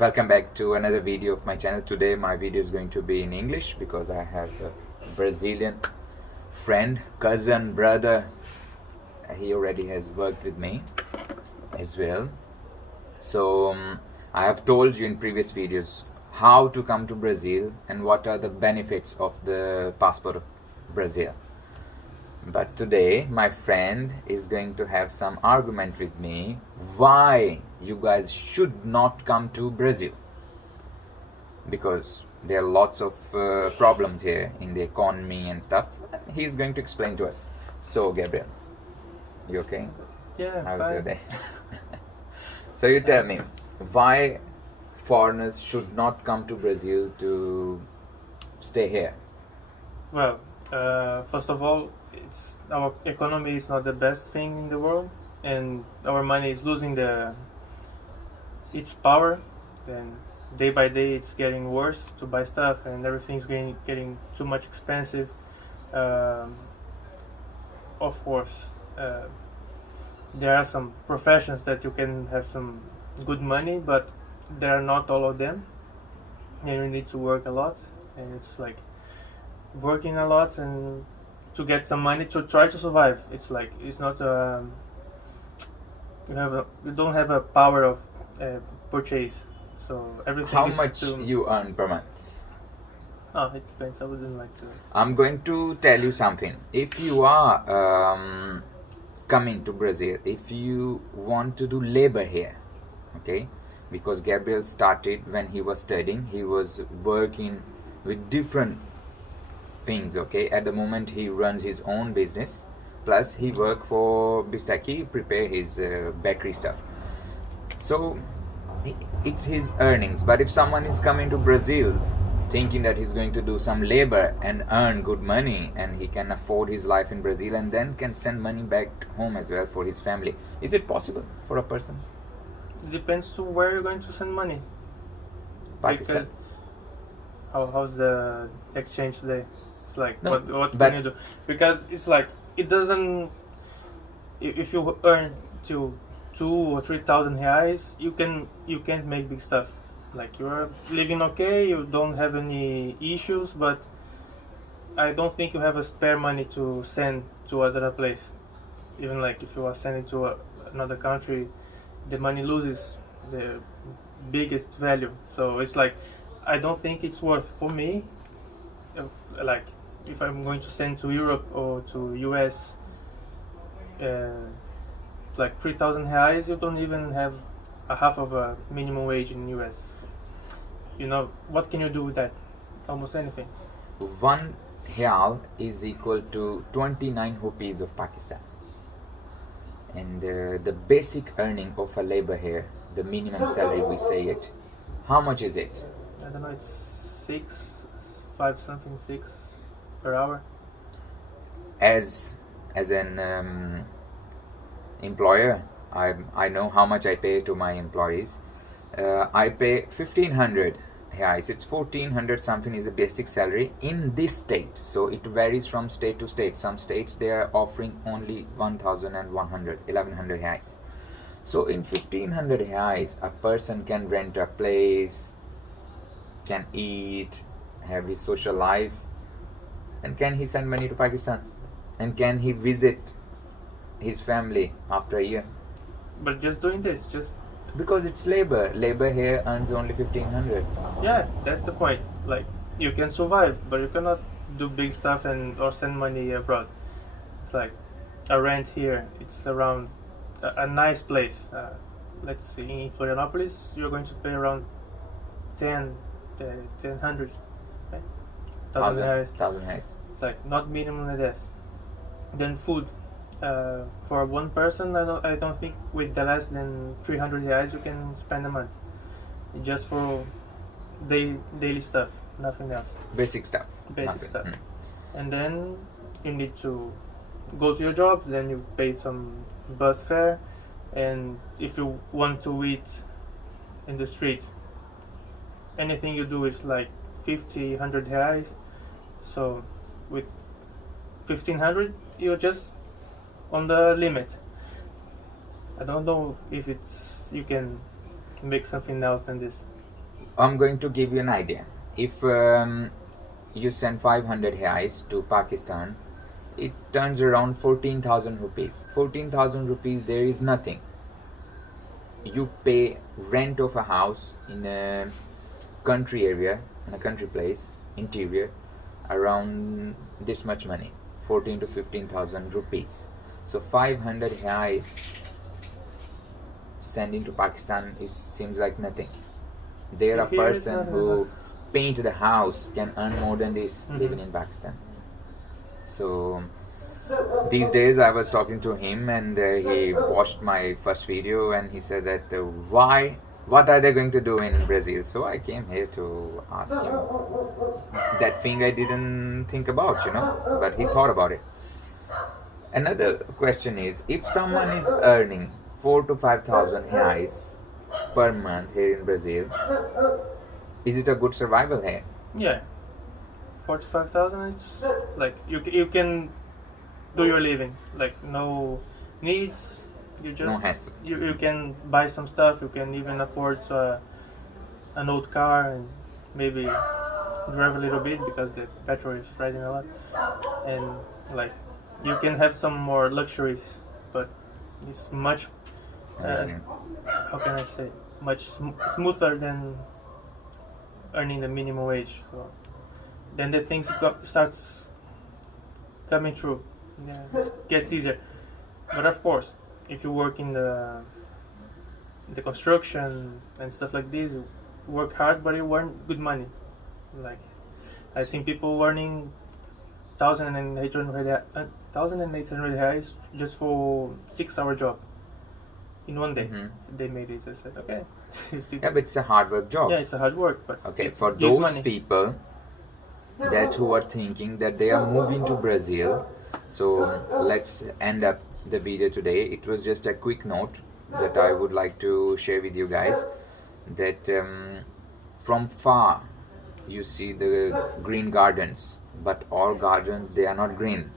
Welcome back to another video of my channel. Today my video is going to be in English because I have a Brazilian friend, cousin, brother. He already has worked with me as well. So I have told you in previous videos how to come to Brazil and what are the benefits of the passport of Brazil. But today my friend is going to have some argument with me why you guys should not come to Brazil, because there are lots of problems here in the economy and stuff. He's going to explain to us. So Gabriel, you okay? Yeah. How was your day? So you tell me why foreigners should not come to Brazil to stay here. Well, first of all, our economy is not the best thing in the world, and our money is losing its power. Then day by day, it's getting worse to buy stuff, and everything's getting too much expensive. Of course, there are some professions that you can have some good money, but there are not all of them, and you need to work a lot, and it's like working a lot and to get some money to try to survive. It's like it's not you don't have a power of purchase, so everything. How is much you earn per month? Oh, it depends. I wouldn't like to. I'm going to tell you something. If you are coming to Brazil, if you want to do labor here, okay, because Gabriel started when he was studying, he was working with different things, okay. At the moment he runs his own business, plus he work for Bisaki, prepare his bakery stuff. So it's his earnings. But if someone is coming to Brazil thinking that he's going to do some labor and earn good money, and he can afford his life in Brazil and then can send money back home as well for his family, is it possible for a person? It depends to where you're going to send money. Pakistan. How's the exchange today? It's like, No, what can you do? Because it's like, it doesn't. If you earn to 2,000 or 3,000 reais, you can't make big stuff. Like, you're living okay, you don't have any issues, but I don't think you have a spare money to send to another place. Even like if you are sending to another country, the money loses the biggest value. So it's like, I don't think it's worth for me. Like, if I'm going to send to Europe or to US, like 3,000 reais, you don't even have a half of a minimum wage in US. You know, what can you do with that? Almost anything. 1 real is equal to 29 rupees of Pakistan. And the basic earning of a labor here, the minimum salary we say it, how much is it? I don't know, it's 6 per hour. As an employer, I know how much I pay to my employees. I pay 1,500 reais. It's 1,400 something is the basic salary in this state. So it varies from state to state. Some states they are offering only 1,100 reais. So in 1,500 reais, a person can rent a place, can eat, have his social life, and can he send money to Pakistan? And can he visit his family after a year? But just doing this, because it's labor. Labor here earns only 1,500. yeah, that's the point. Like, you can survive, but you cannot do big stuff or send money abroad. It's like a rent here. It's around a nice place. Let's see, in Florianopolis, you're going to pay around 1,000, right? 1,000 reais. 1,000 reais. It's like not minimum like that. Then food. For one person, I don't think with the less than 300 reais you can spend a month, just for daily stuff, nothing else. Basic stuff. Basic stuff. And then you need to go to your job. Then you pay some bus fare, and if you want to eat in the street, anything you do is like 50, 100 reais. So with 1,500, you're just on the limit. I don't know if you can make something else than this. I'm going to give you an idea. If you send 500 reais to Pakistan, it turns around 14,000 rupees. 14,000 rupees, there is nothing. You pay rent of a house in a country area, in a country place, interior, around this much money, 14 to 15,000 rupees. So 500 reais sending to Pakistan seems like nothing. There, a Here it's person not who enough. paint the house can earn more than this Mhm. living in Pakistan. So these days I was talking to him, and he watched my first video, and he said that what are they going to do in Brazil? So I came here to ask him that thing I didn't think about, but he thought about it. Another question is, if someone is earning 4 to 5,000 reais per month here in Brazil, is it a good survival here? Yeah, 45,000. It's like you can do your living. Like no needs. You just No hassle. you can buy some stuff. You can even afford an old car and maybe drive a little bit because the petrol is rising a lot. And like you can have some more luxuries, but it's much how can I say, much smoother than earning the minimum wage. So then the things starts coming true. Yeah, it gets easier. But of course, if you work in the construction and stuff like this, you work hard, but you earn good money. Like I've seen people earning 1,800 reais just for 6-hour job in one day. Mm-hmm. They made it. I said, okay. Yeah, but it's a hard work job. Yeah, it's a hard work, but Okay, it for gives those money. people that who are thinking that they are moving to Brazil, so let's end up the video today. It was just a quick note that I would like to share with you guys, that from far you see the green gardens, but all gardens, they are not green.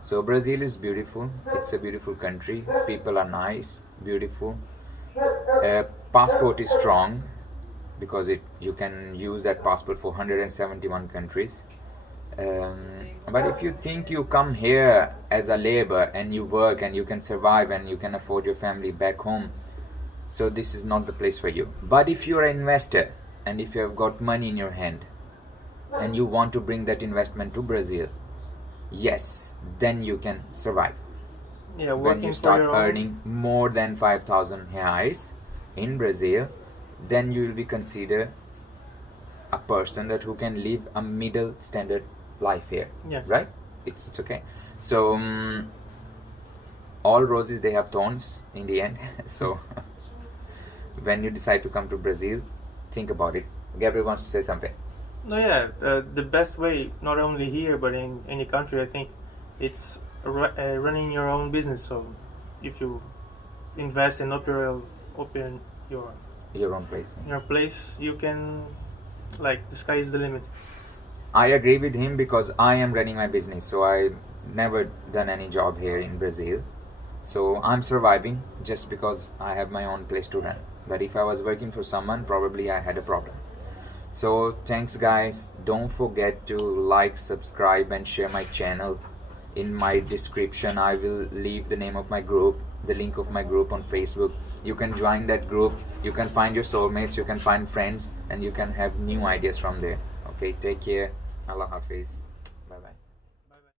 So Brazil is beautiful. It's a beautiful country. People are nice, beautiful. Passport is strong, because you can use that passport for 171 countries. But if you think you come here as a labor and you work and you can survive and you can afford your family back home, so this is not the place for you. But if you're an investor and if you have got money in your hand and you want to bring that investment to Brazil, yes, then you can survive. Yeah, When working you for start your own. earning more than 5,000 reais in Brazil, then you will be considered a person that who can live a middle standard life here. Yeah. Right? It's okay. So all roses, they have thorns in the end. So when you decide to come to Brazil, think about it. Gabriel wants to say something. No, yeah, the best way, not only here but in any country, I think, it's running your own business. So if you invest and open Your own place. your place, you can, like, the sky is the limit. I agree with him, because I am running my business, so I never done any job here in Brazil. So I'm surviving just because I have my own place to run. But if I was working for someone, probably I had a problem. So thanks guys. Don't forget to like, subscribe and share my channel. In my description I will leave the name of my group, the link of my group on Facebook. You can join that group. You can find your soulmates, you can find friends, and you can have new ideas from there. Okay, take care. Allah Hafiz.